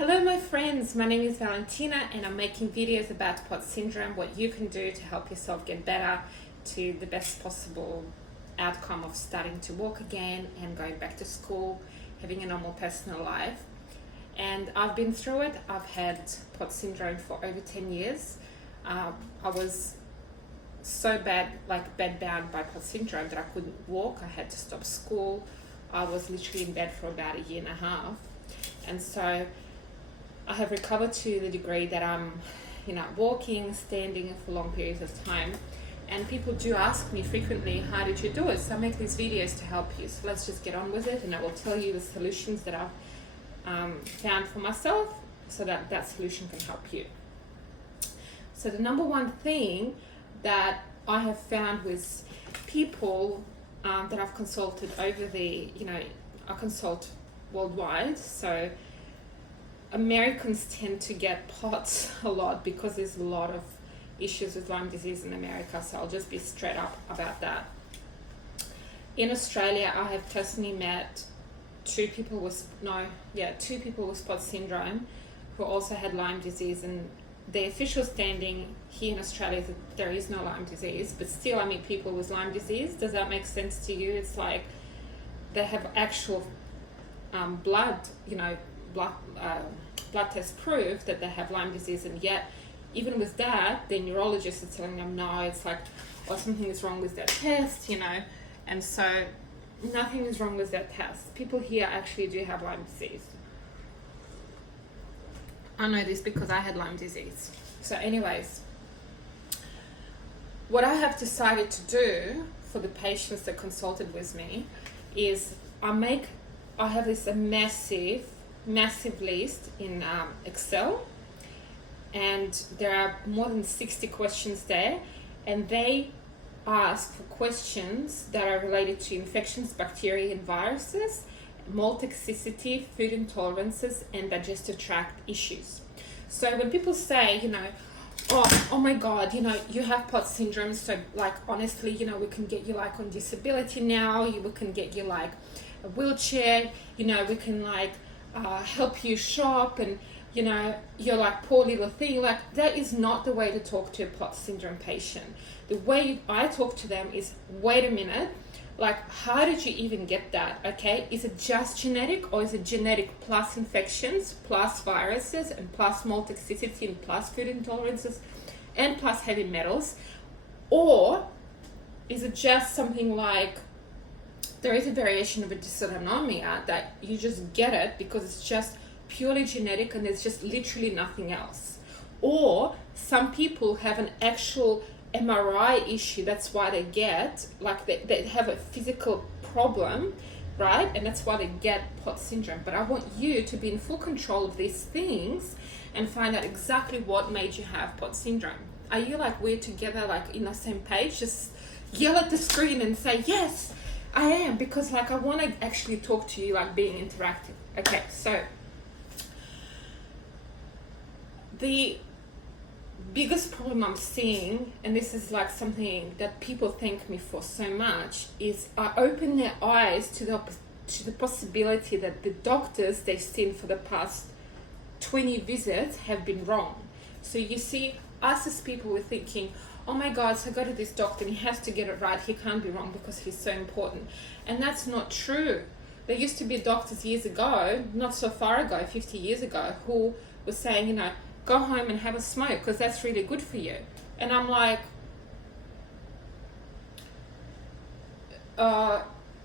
Hello my friends, my name is Valentina and I'm making videos about POTS syndrome, what you can do to help yourself get better to the best possible outcome of starting to walk again and going back to school, having a normal personal life. And I've been through it. I've had POTS syndrome for over 10 years. I was so bedbound by POTS syndrome that I couldn't walk. I had to stop school. I was literally in bed for about a year and a half. And so I have recovered to the degree that I'm, walking, standing for long periods of time. And people do ask me frequently, how did you do it? So I make these videos to help you. So let's just get on with it, and I will tell you the solutions that I've found for myself so that that solution can help you. So the number one thing that I have found with people that I've consulted over I consult worldwide. So Americans tend to get POTS a lot because there's a lot of issues with Lyme disease in America. So I'll just be straight up about that. In Australia, I have personally met two people with POTS syndrome who also had Lyme disease, and the official standing here in Australia is that there is no Lyme disease, but still I meet people with Lyme disease. Does that make sense to you? It's like they have actual blood test proof that they have Lyme disease, and yet even with that, the neurologist is telling them no, it's like, or something is wrong with their test, and so nothing is wrong with their test. People here actually do have Lyme disease. I know this because I had Lyme disease. So anyways, what I have decided to do for the patients that consulted with me is I have this massive list in Excel, and there are more than 60 questions there, and they ask for questions that are related to infections, bacteria and viruses, mold toxicity, food intolerances, and digestive tract issues. So when people say, oh my God, you have POTS syndrome, so honestly, we can get you on disability now, we can get you a wheelchair, we can help you shop, and you're poor little thing. That is not the way to talk to a POTS syndrome patient. The way I talk to them is, wait a minute, how did you even get that? Okay, is it just genetic, or is it genetic plus infections, plus viruses, and plus mold toxicity, and plus food intolerances, and plus heavy metals? Or is it just something there is a variation of a dysautonomia that you just get it because it's just purely genetic and there's just literally nothing else? Or some people have an actual MRI issue, that's why they get, they have a physical problem, right? And that's why they get POTS syndrome. But I want you to be in full control of these things and find out exactly what made you have POTS syndrome. Are you we're together, in the same page? Just yell at the screen and say, yes, I am, because I want to actually talk to you being interactive. Okay, so the biggest problem I'm seeing, and this is something that people thank me for so much, is I open their eyes to the possibility that the doctors they've seen for the past 20 visits have been wrong. So you see, us as people, we're thinking, oh my God, so I go to this doctor and he has to get it right. He can't be wrong because he's so important. And that's not true. There used to be doctors years ago, not so far ago, 50 years ago, who were saying, go home and have a smoke because that's really good for you. And I'm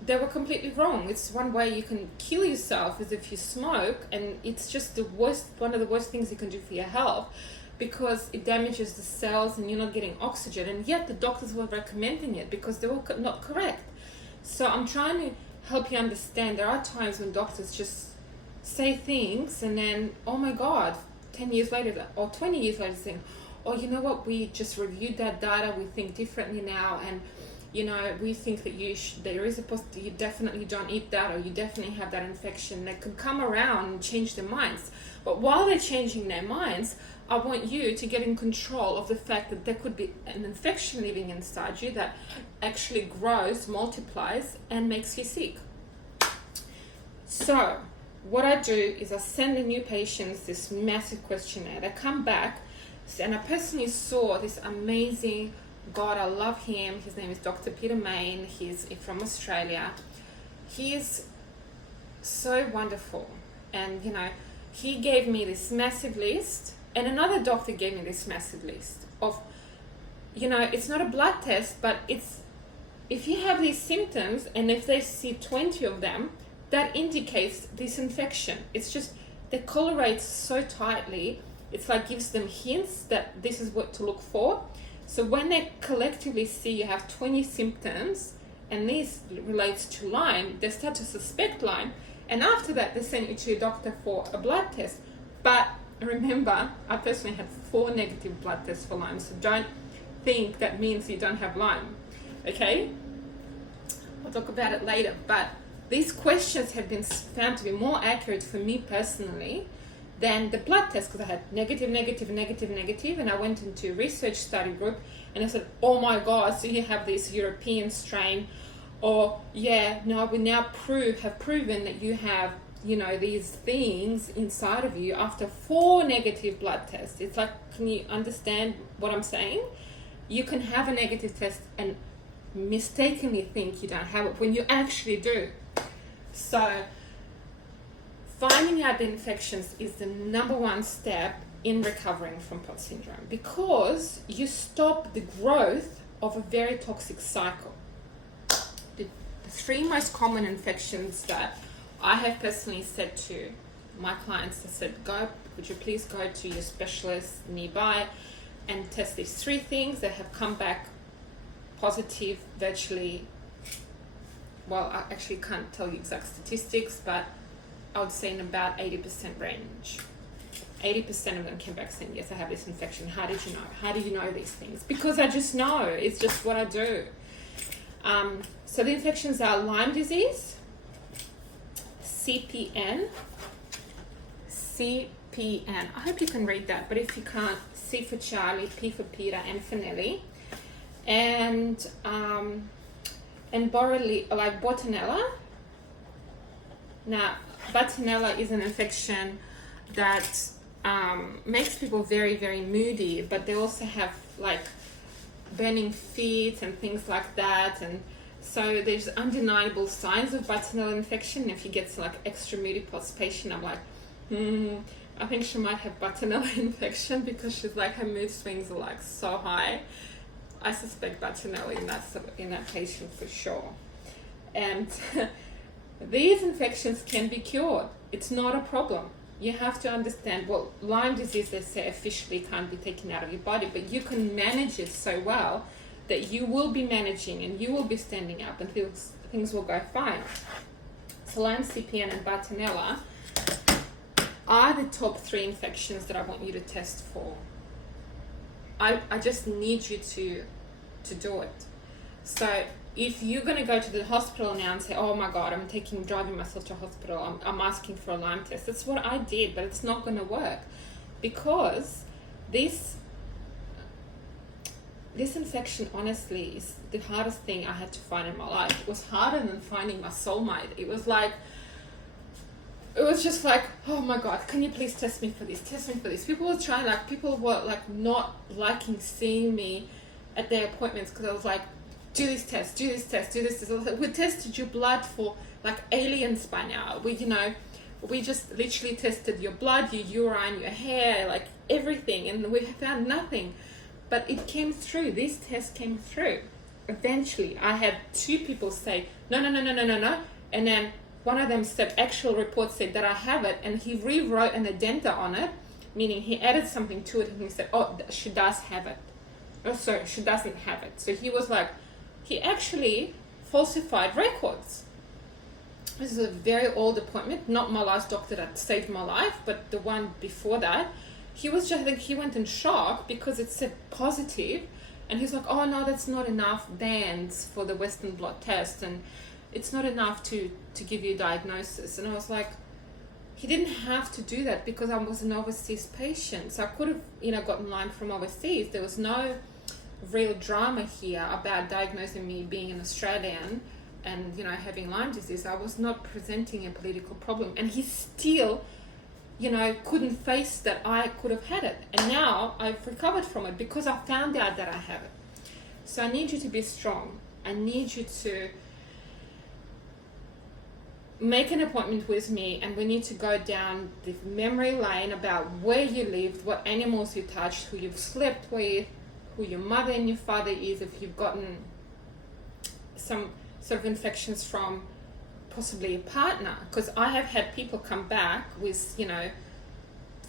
they were completely wrong. It's one way you can kill yourself is if you smoke, and it's just one of the worst things you can do for your health, because it damages the cells and you're not getting oxygen, and yet the doctors were recommending it because they were not correct. So I'm trying to help you understand there are times when doctors just say things and then, oh my God, 10 years later or 20 years later saying, oh, you know what, we just reviewed that data, we think differently now, and we think that you definitely don't eat that, or you definitely have that infection. They could come around and change their minds. But while they're changing their minds, I want you to get in control of the fact that there could be an infection living inside you that actually grows, multiplies, and makes you sick. So what I do is I send the new patients this massive questionnaire. They come back, and I personally saw this amazing God, I love him. His name is Dr. Peter Main. He's from Australia. He is so wonderful. And, you know, he gave me this massive list, and another doctor gave me this massive list of, you know, it's not a blood test, but it's, if you have these symptoms and if they see 20 of them, that indicates this infection. It's just, they correlate so tightly. It's like gives them hints that this is what to look for. So when they collectively see you have 20 symptoms and this relates to Lyme, they start to suspect Lyme. And after that, they send you to a doctor for a blood test. But remember, I personally had 4 negative blood tests for Lyme. So don't think that means you don't have Lyme. Okay? I'll talk about it later. But these questions have been found to be more accurate for me personally than the blood test, because I had negative, negative, negative, negative, and I went into a research study group and I said, oh my God, so you have this European strain, or yeah, no, we now have proven that you have, you know, these things inside of you after 4 negative blood tests. It's like, can you understand what I'm saying? You can have a negative test and mistakenly think you don't have it when you actually do. So finding out the infections is the number 1 step in recovering from pot syndrome, because you stop the growth of a very toxic cycle. The 3 most common infections that I have personally said to my clients, I said, would you please go to your specialist nearby and test these 3 things that have come back positive virtually. Well, I actually can't tell you exact statistics, but I would say in about 80% range. 80% of them came back saying, yes, I have this infection. How did you know? How do you know these things? Because I just know. It's just what I do. So the infections are Lyme disease, CPN. I hope you can read that, but if you can't, C for Charlie, P for Peter, N for Nelly. And bartonella. Now, bartonella is an infection that makes people very, very moody, but they also have like burning feet and things like that. And so there's undeniable signs of bartonella infection. If you get to like extra moody postpation, I'm like, I think she might have bartonella infection, because she's like, her mood swings are like so high. I suspect bartonella in that patient for sure. And these infections can be cured. It's not a problem. You have to understand, well, Lyme disease, they say, officially can't be taken out of your body, but you can manage it so well that you will be managing and you will be standing up and things will go fine. So Lyme, CPN, and bartonella are the top 3 infections that I want you to test for. I just need you to do it. So if you're going to go to the hospital now and say, oh my God, I'm driving myself to hospital, I'm asking for a Lyme test. That's what I did, but it's not going to work, because this infection, honestly, is the hardest thing I had to find in my life. It was harder than finding my soulmate. It was just like, oh my God, can you please test me for this? Test me for this. People were like not liking seeing me at their appointments, because I was like, do this test, do this test, do this test. I was like, we tested your blood for like aliens by now. We just literally tested your blood, your urine, your hair, like everything, and we found nothing. But it came through. This test came through. Eventually, I had 2 people say, no. And then one of them said, actual report said that I have it, and he rewrote an addenda on it, meaning he added something to it, and he said, oh, she does have it. Oh, sorry, she doesn't have it. So he was like, he actually falsified records. This is a very old appointment, not my last doctor that saved my life, but the one before that. He was just, I think he went in shock because it said positive, and he's like, oh no, that's not enough bands for the Western blot test, and it's not enough to give you a diagnosis. And I was like, he didn't have to do that, because I was an overseas patient. So I could have, gotten Lyme from overseas. There was no real drama here about diagnosing me being an Australian and having Lyme disease, I was not presenting a political problem, and he still couldn't face that I could have had it. And now I've recovered from it because I found out that I have it. So I need you to be strong. I need you to make an appointment with me, and we need to go down the memory lane about where you lived, what animals you touched, who you've slept with, who your mother and your father is, if you've gotten some sort of infections from possibly a partner. Because I have had people come back with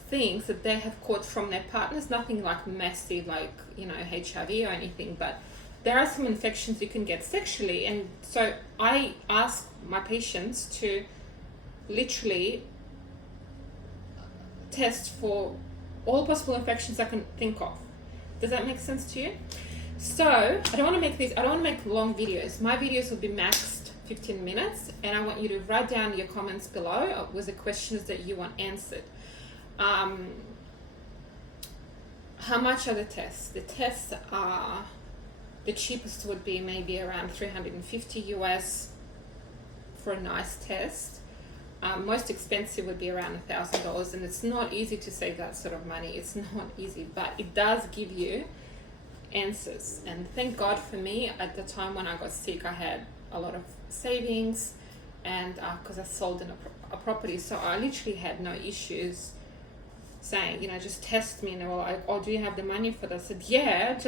things that they have caught from their partners, nothing like massive like HIV or anything, but there are some infections you can get sexually. And so I ask my patients to literally test for all possible infections I can think of. Does that make sense to you? So I don't want to make long videos. My videos will be maxed 15 minutes, and I want you to write down your comments below with the questions that you want answered. How much are the tests? The tests are, the cheapest would be maybe around $350 US for a nice test. Most expensive would be around $1,000, and it's not easy to save that sort of money. It's not easy, but it does give you answers. And thank God for me, at the time when I got sick, I had a lot of savings, and because I sold a property, so I literally had no issues saying, just test me. And they were like, oh, do you have the money for this? I said, yeah,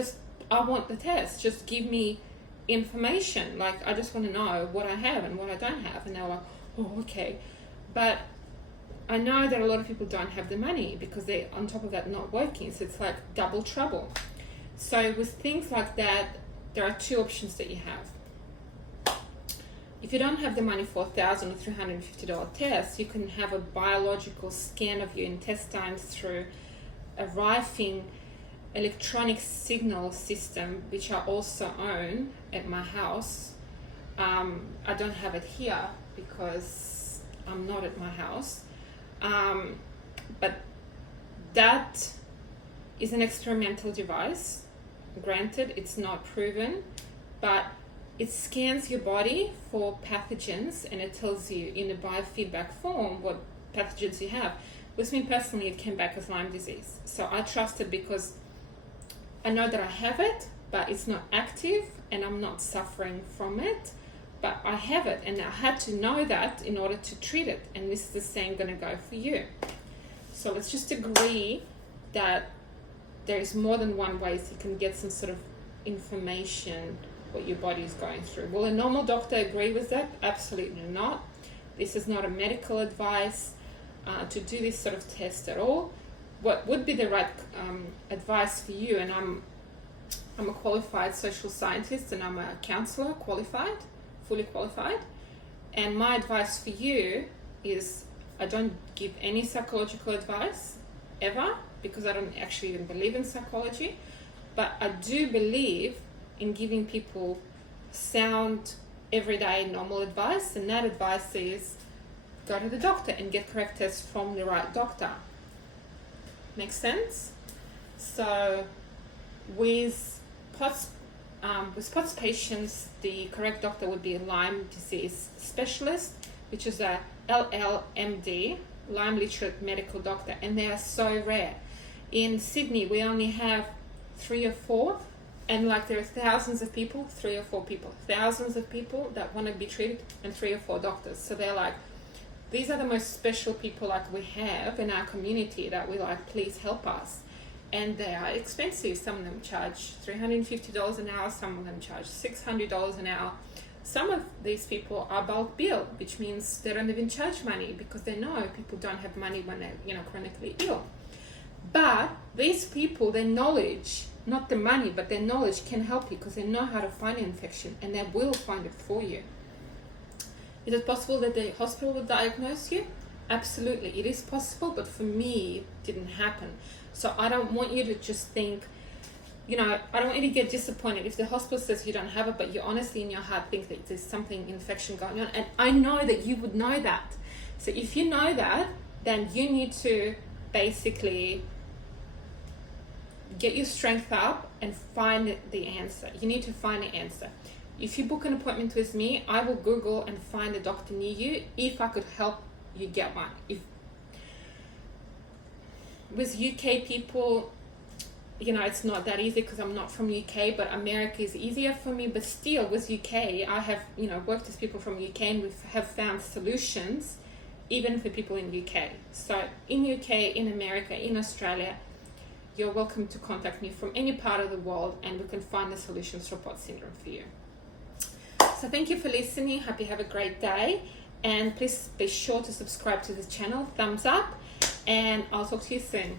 I want the test. Just give me information. Like, I just want to know what I have and what I don't have. And they were like, oh, okay. But I know that a lot of people don't have the money because they're on top of that not working. So it's like double trouble. So with things like that, there are two options that you have. If you don't have the money for $1,000 or $350 test, you can have a biological scan of your intestines through a rifing electronic signal system, which I also own at my house. I don't have it here because I'm not at my house. But that is an experimental device. Granted, it's not proven, but it scans your body for pathogens, and it tells you in a biofeedback form what pathogens you have. With me personally, it came back as Lyme disease. So I trust it because I know that I have it, but it's not active and I'm not suffering from it, but I have it, and I had to know that in order to treat it. And this is the same going to go for you. So let's just agree that there is more than one way so you can get some sort of information what your body is going through. Will a normal doctor agree with that? Absolutely not. This is not a medical advice to do this sort of test at all. What would be the right advice for you? And I'm a qualified social scientist, and I'm a counselor, fully qualified. And my advice for you is, I don't give any psychological advice ever, because I don't actually even believe in psychology, but I do believe in giving people sound, everyday, normal advice. And that advice is, go to the doctor and get correct tests from the right doctor. Makes sense? So with POTS patients, the correct doctor would be a Lyme disease specialist, which is a LLMD, Lyme literate medical doctor, and they are so rare. In Sydney, we only have 3 or 4, and like there are thousands of people, 3 or 4 people, thousands of people that want to be treated, and 3 or 4 doctors. So they're like, these are the most special people like we have in our community that we like, please help us. And they are expensive. Some of them charge $350 an hour, some of them charge $600 an hour. Some of these people are bulk bill, which means they don't even charge money because they know people don't have money when they're chronically ill. But these people, their knowledge, not the money, but their knowledge can help you because they know how to find an infection, and they will find it for you. Is it possible that the hospital will diagnose you? Absolutely, it is possible, but for me, it didn't happen. So I don't want you to just think, I don't want you to get disappointed if the hospital says you don't have it, but you honestly in your heart think that there's something infection going on. And I know that you would know that. So if you know that, then you need to basically get your strength up and find the answer. You need to find the answer. If you book an appointment with me, I will Google and find a doctor near you if I could help you get one. If with UK people, you know, it's not that easy because I'm not from UK, but America is easier for me. But still, with UK, I have, you know, worked with people from UK, and we have found solutions even for people in UK. So in UK, in America, in Australia, you're welcome to contact me from any part of the world, and we can find the solutions for POTS syndrome for you. So thank you for listening. Hope you have a great day, and please be sure to subscribe to this channel. Thumbs up, and I'll talk to you soon.